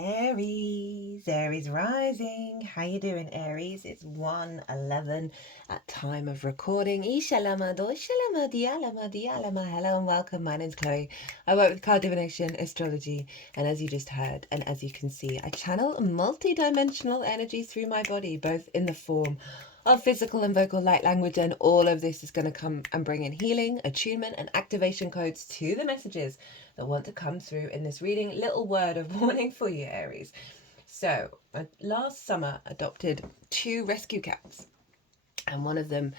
Aries rising. How you doing, Aries? It's 1:11 at time of recording. Ishalama do shalama dialama dialama. Hello and welcome. My name's Chloe. I work with card divination, astrology, and as you just heard, and as you can see, I channel multi-dimensional energy through my body, both in the form of physical and vocal light language, and all of this is going to come and bring in healing, attunement, and activation codes to the messages that want to come through in this reading. Little word of warning for you, Aries. So, last summer adopted 2 rescue cats, and one of them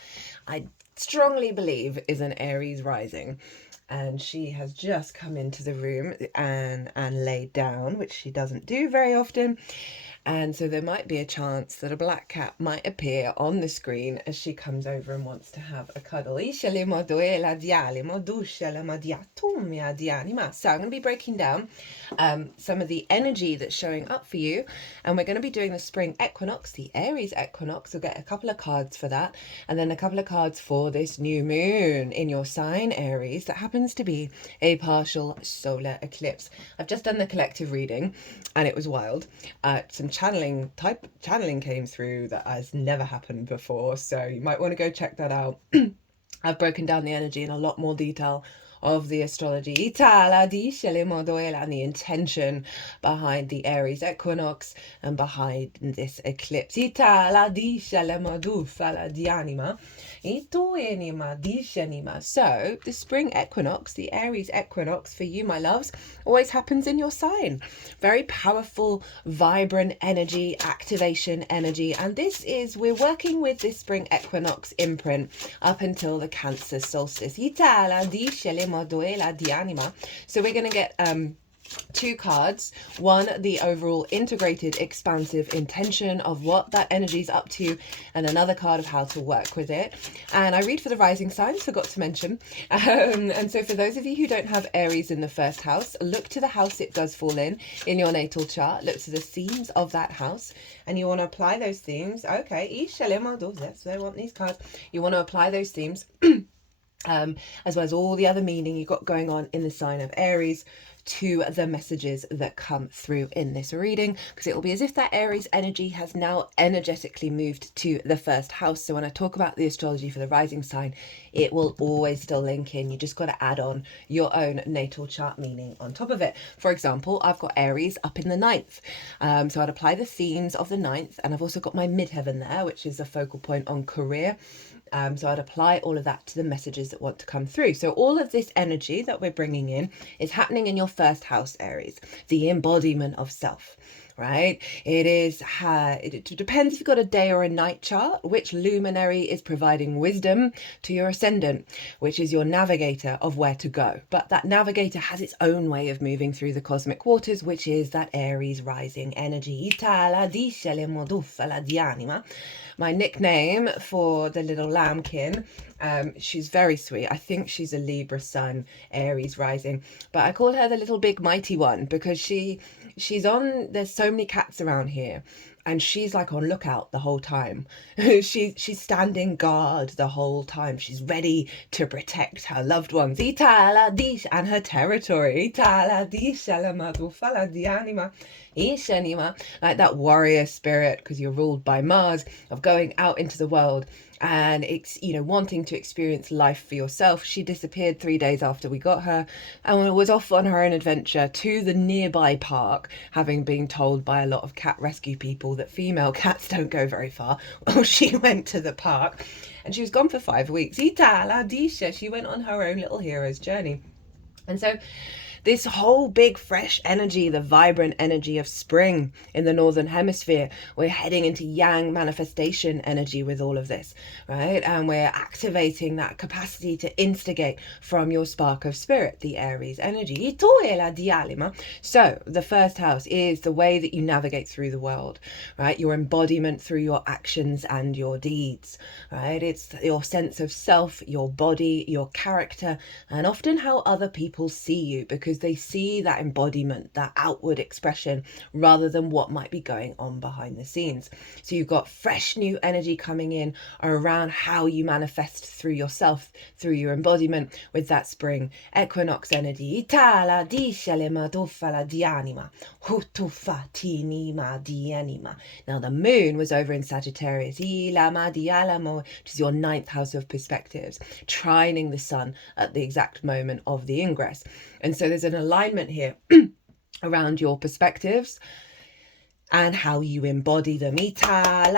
I strongly believe is an Aries rising. And she has just come into the room and laid down, which she doesn't do very often. And so there might be a chance that a black cat might appear on the screen as she comes over and wants to have a cuddle. So I'm going to be breaking down some of the energy that's showing up for you. And we're going to be doing the spring equinox, the Aries equinox. We'll get a couple of cards for that. And then a couple of cards for this new moon in your sign, Aries, that happens to be a partial solar eclipse. I've just done the collective reading and it was wild. Some channeling came through that has never happened before, so you might want to go check that out. I've broken down the energy in a lot more detail of the astrology and the intention behind the Aries equinox and behind this eclipse. So the spring equinox, the Aries equinox for you, my loves, always happens in your sign. Very powerful, vibrant energy, activation energy, and we're working with this spring equinox imprint up until the Cancer solstice. So we're going to get 2 cards. One, the overall integrated expansive intention of what that energy is up to, and another card of how to work with it. And I read for the rising signs, forgot to mention. And so for those of you who don't have Aries in the first house, look to the house it does fall in your natal chart. Look to the themes of that house, and you want to apply those themes. Okay, so I want these cards. You want to apply those themes as well as all the other meaning you've got going on in the sign of Aries to the messages that come through in this reading, because it will be as if that Aries energy has now energetically moved to the first house. So when I talk about the astrology for the rising sign, it will always still link in. You just got to add on your own natal chart meaning on top of it. For example, I've got Aries up in the 9th. So I'd apply the themes of the 9th, and I've also got my midheaven there, which is a focal point on career. So I'd apply all of that to the messages that want to come through. So all of this energy that we're bringing in is happening in your first house, Aries, the embodiment of self, right? It depends if you've got a day or a night chart, which luminary is providing wisdom to your ascendant, which is your navigator of where to go. But that navigator has its own way of moving through the cosmic waters, which is that Aries rising energy. My nickname for the little lambkin, she's very sweet. I think she's a Libra sun, Aries rising, but I call her the little big mighty one because there's so many cats around here, and she's like on lookout the whole time. She's standing guard the whole time. She's ready to protect her loved ones and her territory. Like that warrior spirit, because you're ruled by Mars, of going out into the world and wanting to experience life for yourself. She disappeared 3 days after we got her and was off on her own adventure to the nearby park, having been told by a lot of cat rescue people that female cats don't go very far. Well, she went to the park and she was gone for 5 weeks. She went on her own little hero's journey. And so this whole big fresh energy, the vibrant energy of spring in the northern hemisphere, we're heading into yang manifestation energy with all of this, right? And we're activating that capacity to instigate from your spark of spirit, the Aries energy. So the first house is the way that you navigate through the world, right? Your embodiment through your actions and your deeds, right? It's your sense of self, your body, your character, and often how other people see you, because because they see that embodiment, that outward expression, rather than what might be going on behind the scenes. So you've got fresh new energy coming in around how you manifest through yourself, through your embodiment, with that spring equinox energy. Itala di shalema dofala di anima, hutufatinima di anima. Now the moon was over in Sagittarius, ilama di alamo, which is your 9th house of perspectives, trining the sun at the exact moment of the ingress. And so there's an alignment here around your perspectives and how you embody them. Right,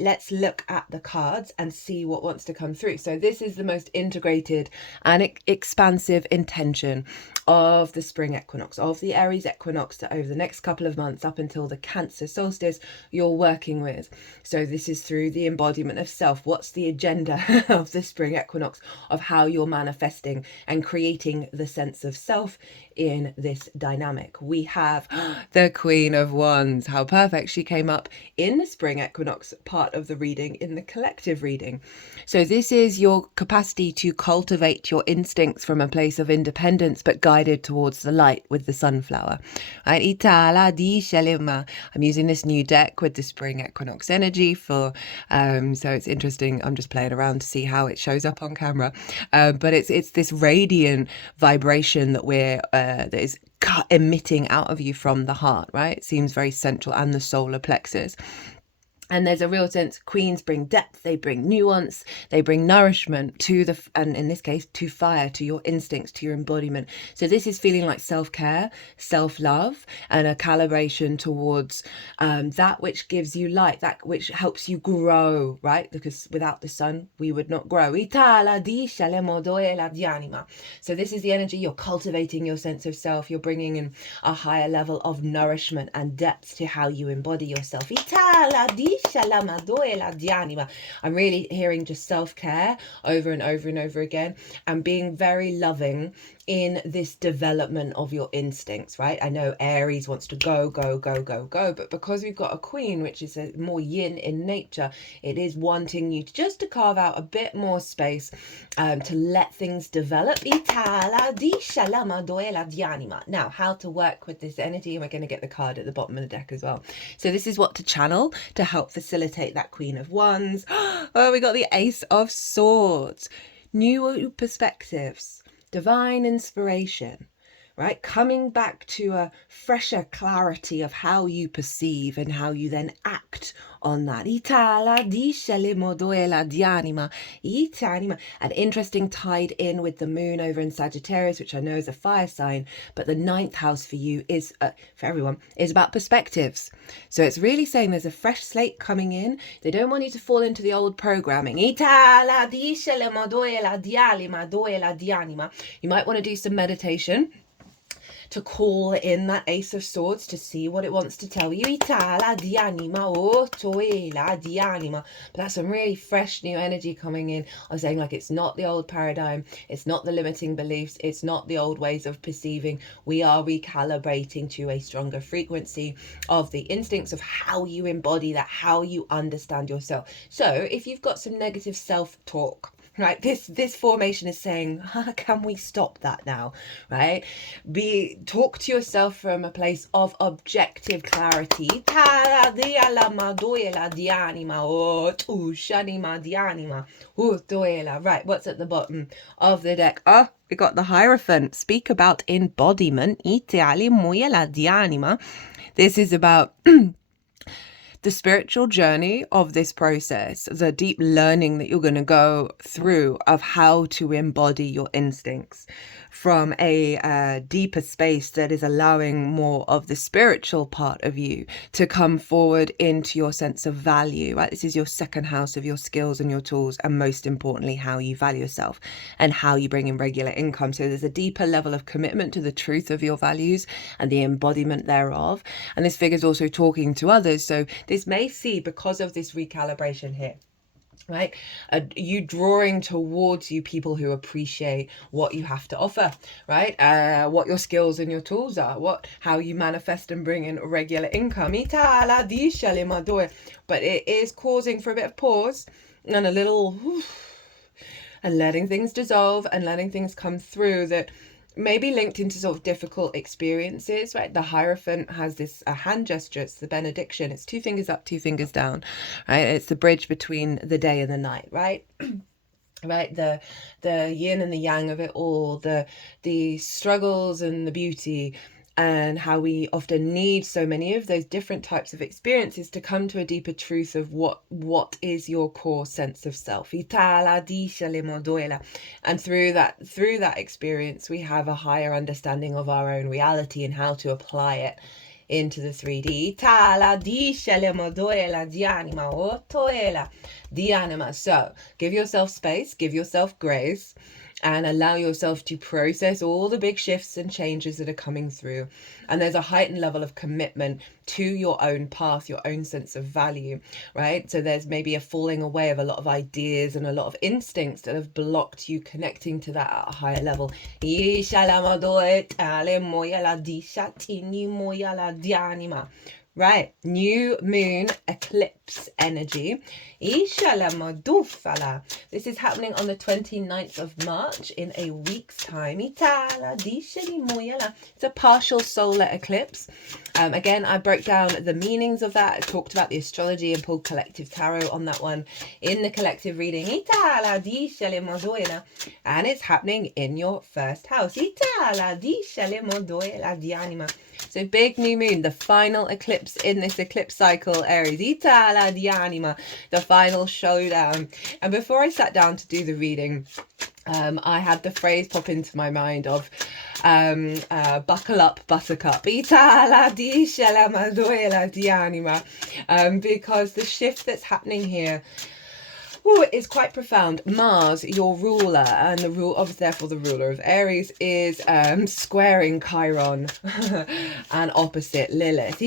let's look at the cards and see what wants to come through. So this is the most integrated and expansive intention of the spring equinox, of the Aries equinox, that over the next couple of months up until the Cancer solstice you're working with. So this is through the embodiment of self. What's the agenda of the spring equinox, of how you're manifesting and creating the sense of self in this dynamic? We have the Queen of Wands. How perfect she came up in the spring equinox part of the reading, in the collective reading. So this is your capacity to cultivate your instincts from a place of independence, but guided towards the light with the sunflower. Right? Itala di shalima. I'm using this new deck with the spring equinox energy for so it's interesting. I'm just playing around to see how it shows up on camera, but it's this radiant vibration that is emitting out of you from the heart, right? It seems very central, and the solar plexus. And there's a real sense, queens bring depth, they bring nuance, they bring nourishment to and in this case, to fire, to your instincts, to your embodiment. So this is feeling like self-care, self-love, and a calibration towards that which gives you light, that which helps you grow, right? Because without the sun, we would not grow. So this is the energy, you're cultivating your sense of self, you're bringing in a higher level of nourishment and depth to how you embody yourself. I'm really hearing just self-care over and over and over again, and being very loving in this development of your instincts, right? I know Aries wants to go, but because we've got a queen, which is a more yin in nature, it is wanting you to carve out a bit more space to let things develop. Now, how to work with this energy, and we're going to get the card at the bottom of the deck as well. So this is what to channel to help facilitate that Queen of Wands. Oh, we got the Ace of Swords. New perspectives, divine inspiration, right? Coming back to a fresher clarity of how you perceive and how you then act on that. And interesting, tied in with the moon over in Sagittarius, which I know is a fire sign, but the 9th house for you is, for everyone, is about perspectives. So it's really saying there's a fresh slate coming in. They don't want you to fall into the old programming. You might want to do some meditation to call in that Ace of Swords to see what it wants to tell you. But that's some really fresh new energy coming in. I'm saying, like, it's not the old paradigm, it's not the limiting beliefs, it's not the old ways of perceiving. We are recalibrating to a stronger frequency of the instincts of how you embody that, how you understand yourself. So if you've got some negative self-talk, right, this formation is saying, can we stop that now, right? Talk to yourself from a place of objective clarity. Right, what's at the bottom of the deck? Oh, we got the Hierophant. Speak about embodiment. This is about the spiritual journey of this process, the deep learning that you're going to go through of how to embody your instincts from a deeper space that is allowing more of the spiritual part of you to come forward into your sense of value, right? This is your 2nd house of your skills and your tools, and most importantly, how you value yourself and how you bring in regular income. So there's a deeper level of commitment to the truth of your values and the embodiment thereof. And this figure's also talking to others. So this may see, because of this recalibration here, right, you drawing towards you people who appreciate what you have to offer, right? What your skills and your tools are, how you manifest and bring in regular income. But it is causing for a bit of pause and a little and letting things dissolve and letting things come through that may be linked into sort of difficult experiences, right? The Hierophant has this a hand gesture. It's the benediction. It's 2 fingers up, 2 fingers down, right? It's the bridge between the day and the night, right? Right, the yin and the yang of it all, the struggles and the beauty, and how we often need so many of those different types of experiences to come to a deeper truth of what is your core sense of self. And through that experience, we have a higher understanding of our own reality and how to apply it into the 3D. So give yourself space, give yourself grace, and allow yourself to process all the big shifts and changes that are coming through. And there's a heightened level of commitment to your own path, your own sense of value, right? So there's maybe a falling away of a lot of ideas and a lot of instincts that have blocked you connecting to that at a higher level. Right, new moon eclipse energy. This is happening on the 29th of March in a week's time. It's a partial solar eclipse. Again, I broke down the meanings of that. I talked about the astrology and pulled collective tarot on that one in the collective reading. And it's happening in your first house. So big new moon, the final eclipse in this eclipse cycle, Aries. The final showdown. And before I sat down to do the reading, I had the phrase pop into my mind of buckle up, buttercup. Because the shift that's happening here, is quite profound. Mars, your ruler, and the rule, obviously, therefore, the ruler of Aries, is squaring Chiron and opposite Lilith.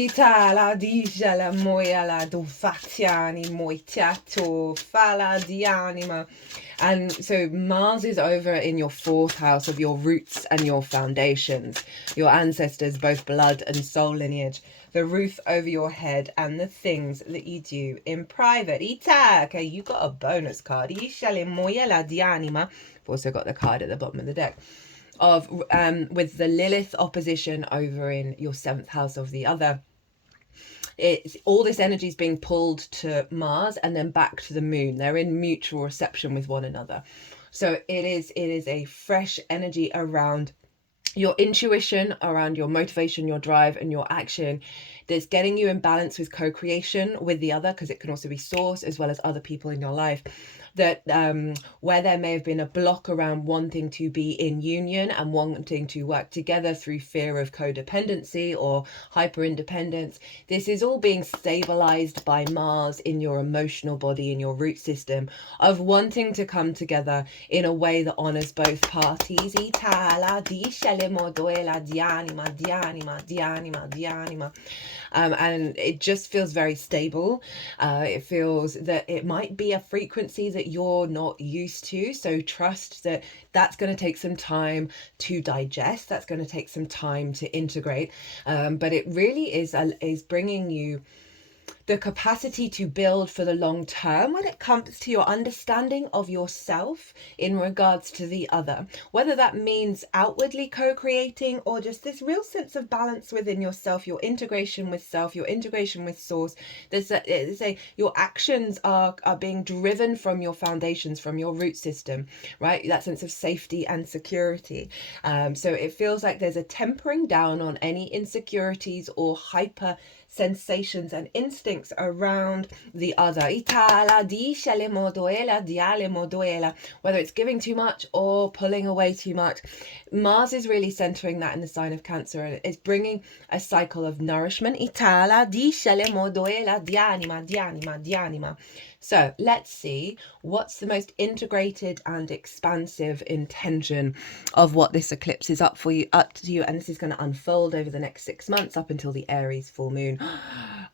And so Mars is over in your 4th house of your roots and your foundations, your ancestors, both blood and soul lineage, the roof over your head, and the things that you do in private. Okay, you got a bonus card. I've also got the card at the bottom of the deck of with the Lilith opposition over in your 7th house of the other. It's all this energy is being pulled to Mars and then back to the moon. They're in mutual reception with one another. So it is a fresh energy around your intuition, around your motivation, your drive, and your action that's getting you in balance with co-creation with the other, because it can also be source as well as other people in your life. That where there may have been a block around wanting to be in union and wanting to work together through fear of codependency or hyper independence, this is all being stabilized by Mars in your emotional body, in your root system, of wanting to come together in a way that honors both parties. And it just feels very stable. It feels that it might be a frequency that you're not used to, so trust that that's going to take some time to digest, that's going to take some time to integrate, but it really is bringing you the capacity to build for the long term when it comes to your understanding of yourself in regards to the other, whether that means outwardly co-creating or just this real sense of balance within yourself, your integration with self, your integration with source. Your actions are being driven from your foundations, from your root system, right? That sense of safety and security. So it feels like there's a tempering down on any insecurities or hyper sensations and instincts around the other, whether it's giving too much or pulling away too much. Mars is really centering that in the sign of Cancer, and it's bringing a cycle of nourishment. So let's see what's the most integrated and expansive intention of what this eclipse is up to you, and this is going to unfold over the next 6 months up until the Aries full moon.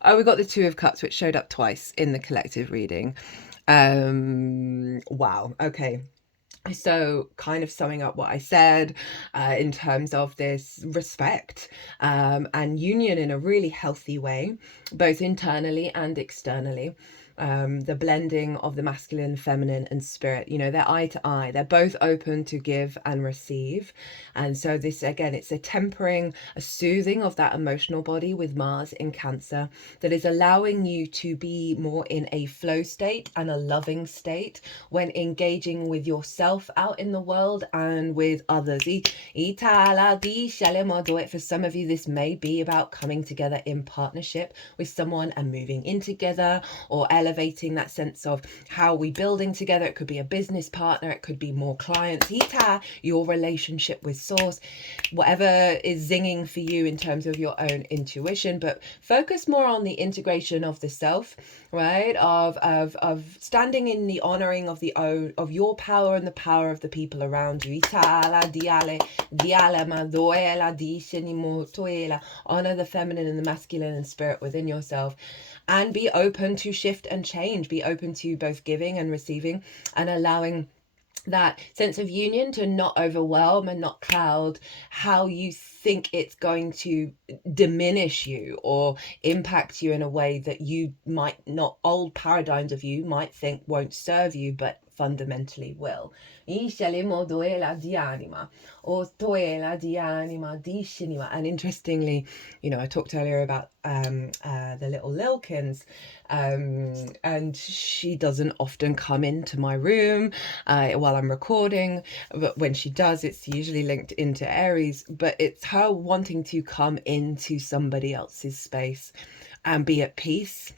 Oh, we got the Two of Cups, which showed up twice in the collective reading. Wow. Okay. So kind of summing up what I said in terms of this respect and union in a really healthy way, both internally and externally. the blending of the masculine, feminine, and spirit. You know, they're eye to eye. They're both open to give and receive. And so this, again, it's a tempering, a soothing of that emotional body with Mars in Cancer that is allowing you to be more in a flow state and a loving state when engaging with yourself out in the world and with others. For some of you, this may be about coming together in partnership with someone and moving in together, or elevating that sense of how we building together. It could be a business partner, it could be more clients, your relationship with source, whatever is zinging for you in terms of your own intuition. But focus more on the integration of the self, right, of standing in the honoring of your power and the power of the people around you. Honor the feminine and the masculine and spirit within yourself, and be open to shift and change. Be open to both giving and receiving, and allowing that sense of union to not overwhelm and not cloud how you think it's going to diminish you or impact you in a way that you might not, old paradigms of you might think won't serve you, but fundamentally will. And interestingly, you know, I talked earlier about the little Lilkins, and she doesn't often come into my room while I'm recording, but when she does, it's usually linked into Aries. But it's her wanting to come into somebody else's space and be at peace.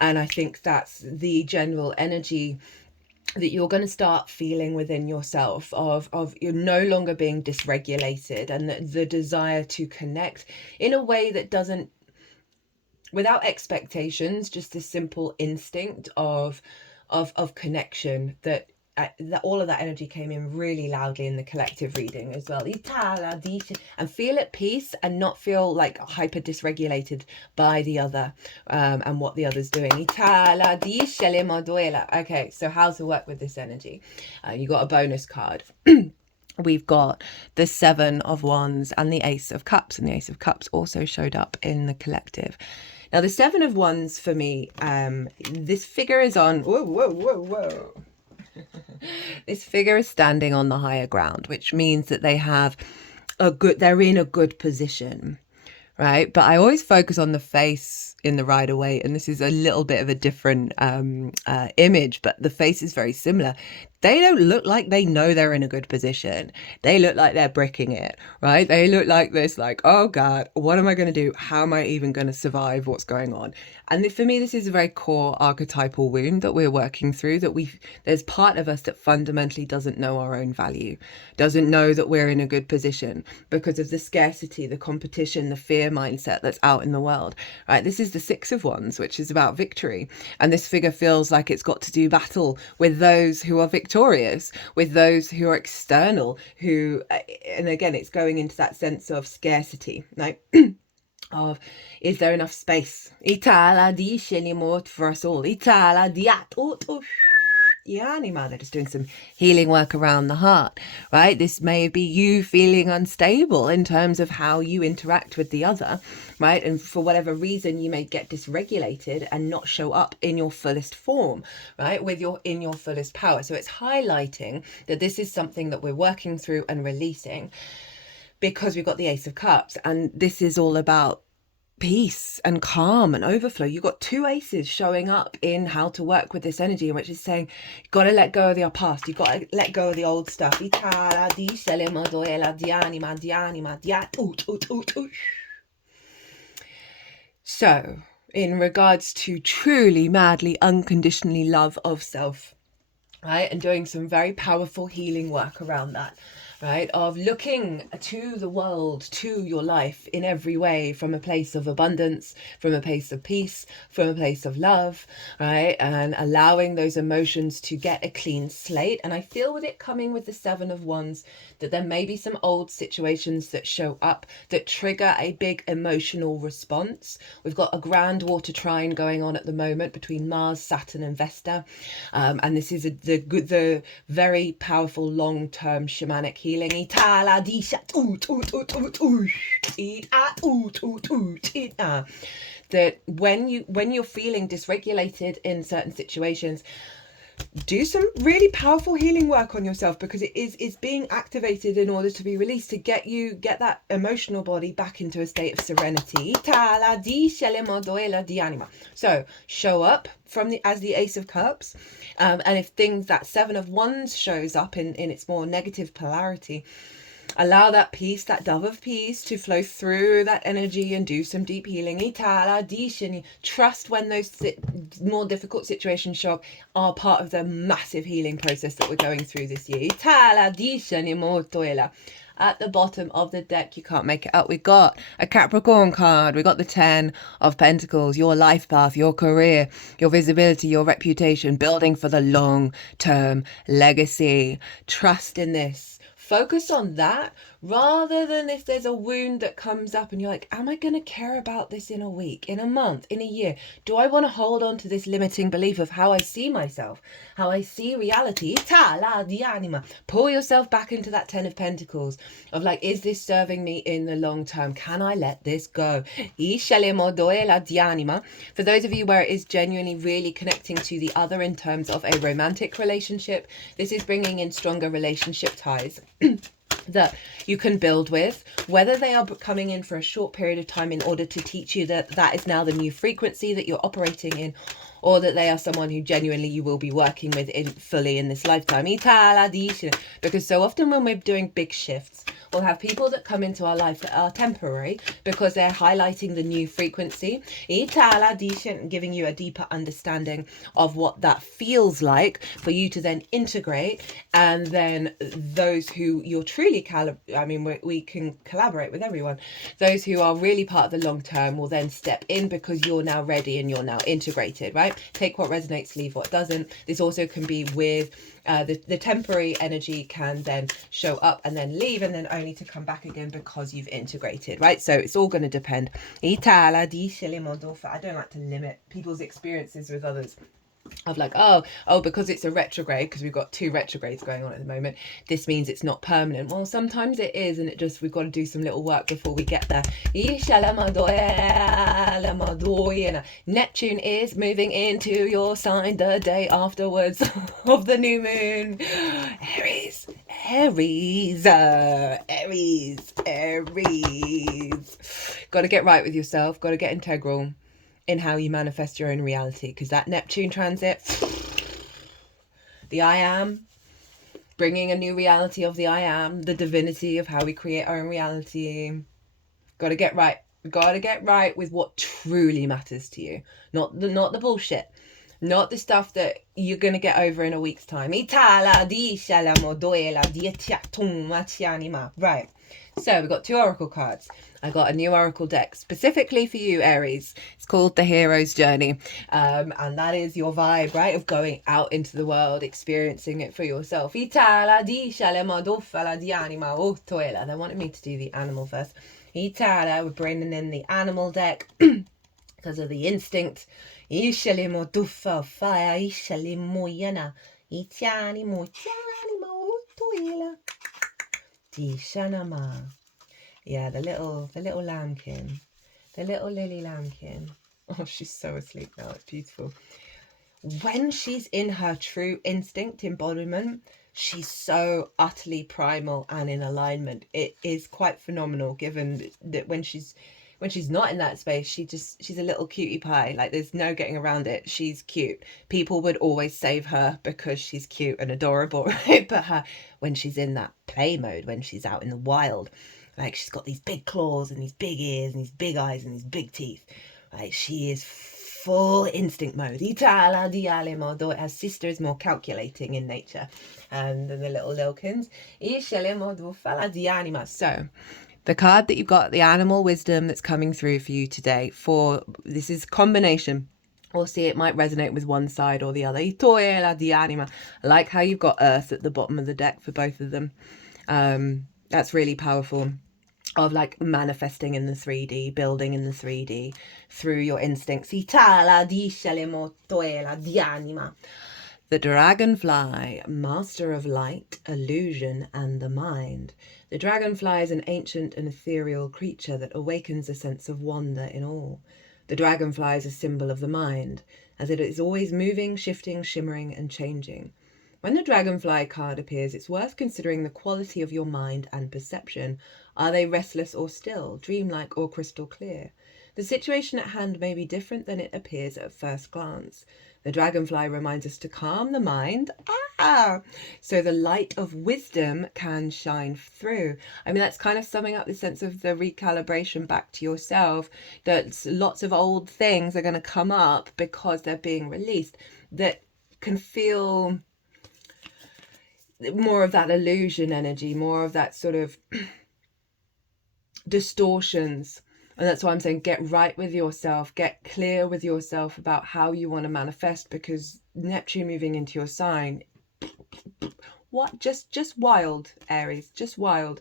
And I think that's the general energy that you're going to start feeling within yourself, of you're no longer being dysregulated, and the desire to connect in a way that doesn't, without expectations, just a simple instinct of connection. That all of that energy came in really loudly in the collective reading as well. And feel at peace and not feel like hyper dysregulated by the other and what the other's doing. Okay, so how to work with this energy? You got a bonus card. We've got the 7 of Wands and the Ace of Cups, and the Ace of Cups also showed up in the collective. Now, the 7 of Wands for me, this figure is on... Whoa. This figure is standing on the higher ground, which means that they're in a good position, right? But I always focus on the face in the Rider-Waite, and this is a little bit of a different image, but the face is very similar. They don't look like they know they're in a good position. They look like they're bricking it, right? They look like this, like, oh God, what am I going to do? How am I even going to survive what's going on? And for me, this is a very core archetypal wound that we're working through, that there's part of us that fundamentally doesn't know our own value, doesn't know that we're in a good position because of the scarcity, the competition, the fear mindset that's out in the world, right? This is the 6 of Wands, which is about victory. And this figure feels like it's got to do battle with those who are victorious, with those who are external, who, and again, it's going into that sense of scarcity, like, of, is there enough space for us all? They're just doing some healing work around the heart, right? This may be you feeling unstable in terms of how you interact with the other, right? And for whatever reason, you may get dysregulated and not show up in your fullest form, right? In your fullest power. So it's highlighting that this is something that we're working through and releasing, because we've got the Ace of Cups, and this is all about peace and calm and overflow. You've got 2 aces showing up in how to work with this energy, which is saying you've got to let go of your past, you've got to let go of the old stuff. So in regards to truly, madly, unconditionally love of self, right, and doing some very powerful healing work around that, right, of looking to the world, to your life in every way from a place of abundance, from a place of peace, from a place of love, right, and allowing those emotions to get a clean slate. And I feel with it coming with the 7 of Wands that there may be some old situations that show up that trigger a big emotional response. We've got a grand water trine going on at the moment between Mars, Saturn and Vesta, and this is the very powerful long-term shamanic healing. That when you're feeling dysregulated in certain situations, do some really powerful healing work on yourself, because it's being activated in order to be released, to get that emotional body back into a state of serenity. So show up as the Ace of Cups, and if that Seven of Wands shows up in its more negative polarity, allow that peace, that dove of peace, to flow through that energy and do some deep healing. Trust when those more difficult situations show up are part of the massive healing process that we're going through this year. At the bottom of the deck, you can't make it up, we got a Capricorn card. We got the 10 of Pentacles, your life path, your career, your visibility, your reputation, building for the long-term legacy. Trust in this. Focus on that, rather than if there's a wound that comes up and you're like, am I going to care about this in a week, in a month, in a year? Do I want to hold on to this limiting belief of how I see myself, how I see reality? Pull yourself back into that 10 of Pentacles of like, is this serving me in the long term? Can I let this go? For those of you where it is genuinely really connecting to the other in terms of a romantic relationship, this is bringing in stronger relationship ties that you can build with, whether they are coming in for a short period of time in order to teach you that is now the new frequency that you're operating in, or that they are someone who genuinely you will be working with fully in this lifetime. Because so often when we're doing big shifts, we'll have people that come into our life that are temporary because they're highlighting the new frequency, giving you a deeper understanding of what that feels like for you to then integrate. And then those who you're truly we can collaborate with everyone. Those who are really part of the long term will then step in because you're now ready and you're now integrated, right? Take what resonates, leave what doesn't. This also can be with the temporary energy can then show up and then leave, and then only to come back again because you've integrated, right? So it's all going to depend. I don't like to limit people's experiences with others. Of like, oh, because it's a retrograde, because we've got 2 retrogrades going on at the moment, this means it's not permanent. Well, sometimes it is, and we've got to do some little work before we get there. Neptune is moving into your sign the day afterwards of the new moon. Aries. Got to get right with yourself, got to get integral in how you manifest your own reality, because that Neptune transit, the I am, bringing a new reality of the I am, the divinity of how we create our own reality. Got to get right. Got to get right with what truly matters to you, not the bullshit, not the stuff that you're going to get over in a week's time. Right. So we've got 2 oracle cards. I got a new oracle deck specifically for you, Aries. It's called The Hero's Journey. And that is your vibe, right? Of going out into the world, experiencing it for yourself. They wanted me to do the animal first. We're bringing in the animal deck because of the instinct. Yeah, the little lambkin, the little lily lambkin. Oh, she's so asleep now. It's beautiful. When she's in her true instinct embodiment, she's so utterly primal and in alignment. It is quite phenomenal, given that when she's not in that space, she's a little cutie pie. Like, there's no getting around it. She's cute. People would always save her because she's cute and adorable, right? But when she's in that play mode, when she's out in the wild, like, she's got these big claws and these big ears and these big eyes and these big teeth. Like, she is full instinct mode. Her sister is more calculating in nature than the little Lilkins. So, the card that you've got, the animal wisdom that's coming through for you today, this is combination. Or see, it might resonate with one side or the other. I like how you've got Earth at the bottom of the deck for both of them. That's really powerful. Of like manifesting in the 3D, building in the 3D through your instincts. The dragonfly, master of light, illusion, and the mind. The dragonfly is an ancient and ethereal creature that awakens a sense of wonder in all. The dragonfly is a symbol of the mind, as it is always moving, shifting, shimmering, and changing. When the dragonfly card appears, it's worth considering the quality of your mind and perception. Are they restless or still, dreamlike or crystal clear? The situation at hand may be different than it appears at first glance. The dragonfly reminds us to calm the mind, so the light of wisdom can shine through. I mean, that's kind of summing up the sense of the recalibration back to yourself, that lots of old things are going to come up because they're being released, that can feel more of that illusion energy, more of that sort of distortions. And that's why I'm saying get right with yourself, get clear with yourself about how you want to manifest, because Neptune moving into your sign, what, just wild, Aries, just wild.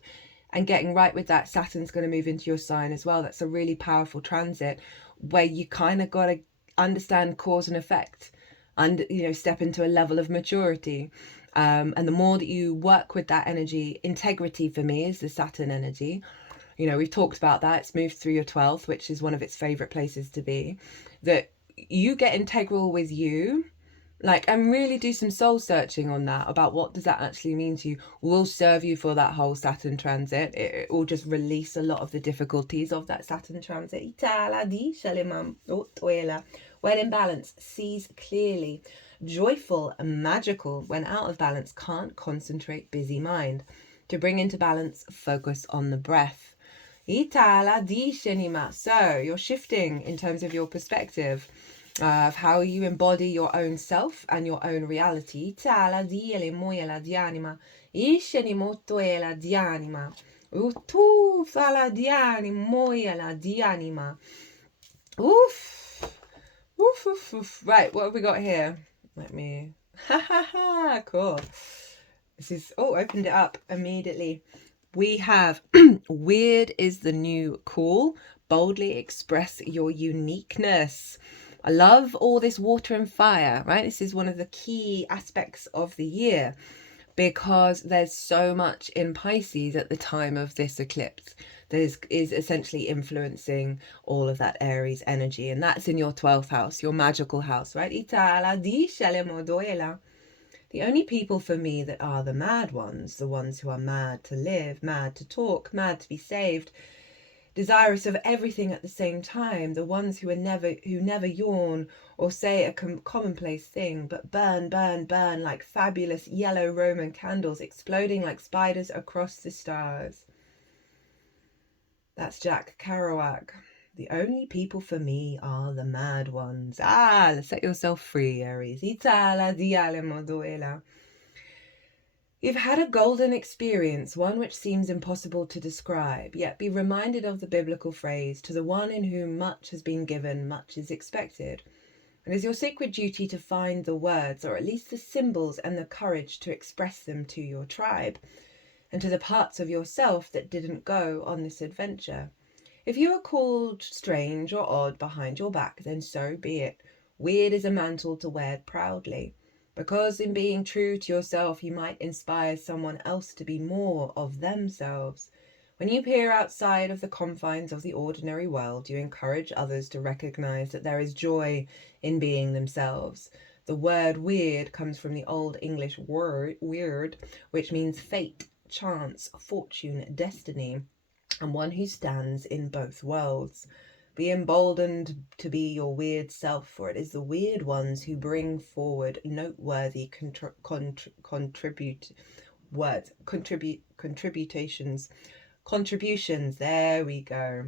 And getting right with that, Saturn's going to move into your sign as well. That's a really powerful transit where you kind of got to understand cause and effect and, you know, step into a level of maturity. And the more that you work with that energy, integrity for me is the Saturn energy. You know, we've talked about that. It's moved through your 12th, which is one of its favorite places to be. That you get integral with you, like, and really do some soul searching on that, about what does that actually mean to you, will serve you for that whole Saturn transit. It will just release a lot of the difficulties of that Saturn transit. Well in balance, sees clearly, joyful and magical. When out of balance, can't concentrate, busy mind. To bring into balance, focus on the breath. So you're shifting in terms of your perspective of how you embody your own self and your own reality. Right, what have we got here? Let me... Cool. This is... Oh, opened it up immediately. We have weird is the new cool. Boldly express your uniqueness. I love all this water and fire, right? This is one of the key aspects of the year because there's so much in Pisces at the time of this eclipse. Is essentially influencing all of that Aries energy, and that's in your 12th house, your magical house, right? The only people for me that are the mad ones, the ones who are mad to live, mad to talk, mad to be saved, desirous of everything at the same time, the ones who never yawn or say a commonplace thing, but burn like fabulous yellow Roman candles exploding like spiders across the stars. That's Jack Kerouac. The only people for me are the mad ones. Let's set yourself free, Aries. You've had a golden experience, one which seems impossible to describe, yet be reminded of the biblical phrase, to the one in whom much has been given, much is expected. It is your sacred duty to find the words, or at least the symbols, and the courage to express them to your tribe, and to the parts of yourself that didn't go on this adventure. If you are called strange or odd behind your back, then so be it. Weird is a mantle to wear proudly, because in being true to yourself, you might inspire someone else to be more of themselves. When you peer outside of the confines of the ordinary world, you encourage others to recognize that there is joy in being themselves. The word weird comes from the Old English word weird, which means fate, chance, fortune, destiny, and one who stands in both worlds. Be emboldened to be your weird self, for it is the weird ones who bring forward noteworthy contributions. There we go.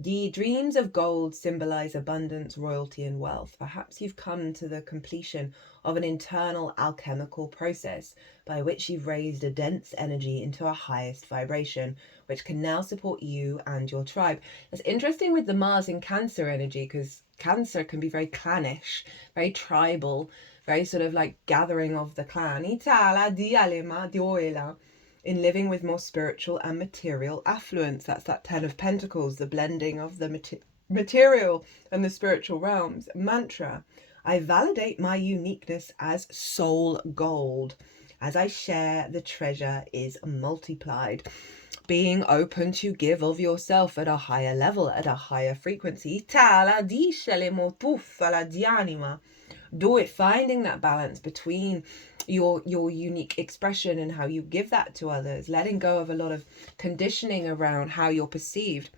The dreams of gold symbolize abundance, royalty, and wealth. Perhaps you've come to the completion of an internal alchemical process by which you've raised a dense energy into a highest vibration, which can now support you and your tribe. That's interesting with the Mars in Cancer energy, because Cancer can be very clannish, very tribal, very sort of like gathering of the clan. In living with more spiritual and material affluence. That's that 10 of Pentacles, the blending of the material and the spiritual realms. Mantra: I validate my uniqueness as soul gold. As I share, the treasure is multiplied. Being open to give of yourself at a higher level, at a higher frequency. Do it, finding that balance between your unique expression and how you give that to others, letting go of a lot of conditioning around how you're perceived.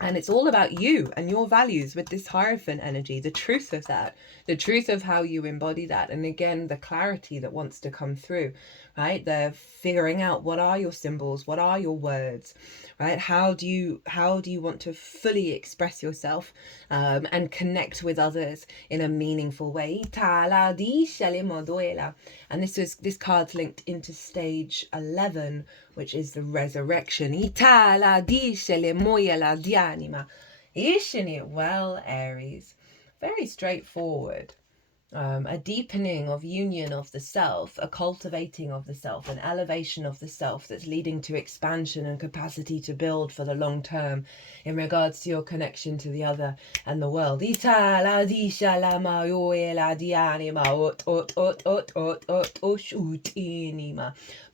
And it's all about you and your values with this Hierophant energy, the truth of that, the truth of how you embody that. And again, the clarity that wants to come through, right? The figuring out, what are your symbols? What are your words, right? How do you want to fully express yourself and connect with others in a meaningful way? And this card's linked into stage 11, which is the resurrection. Well, Aries, very straightforward. A deepening of union of the self, a cultivating of the self, an elevation of the self that's leading to expansion and capacity to build for the long term in regards to your connection to the other and the world.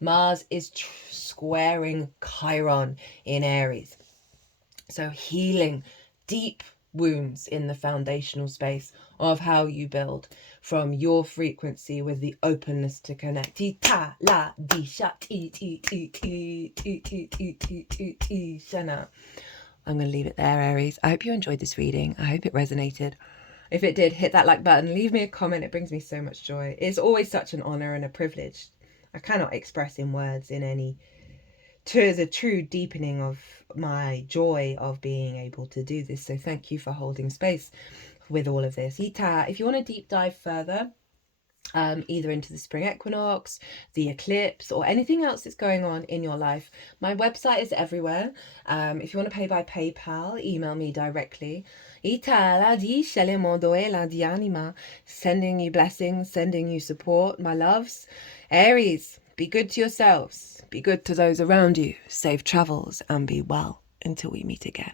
Mars is squaring Chiron in Aries. So healing deep wounds in the foundational space of how you build from your frequency with the openness to connect. I'm going to leave it there, Aries. I hope you enjoyed this reading. I hope it resonated. If it did, hit that like button, leave me a comment. It brings me so much joy. It's always such an honor and a privilege. I cannot express in words in any to the true deepening of my joy of being able to do this. So thank you for holding space with all of this. If you want to deep dive further, either into the spring equinox, the eclipse, or anything else that's going on in your life, my website is everywhere. If you want to pay by PayPal, email me directly. Sending you blessings, sending you support, my loves. Aries, be good to yourselves, be good to those around you, safe travels, and be well until we meet again.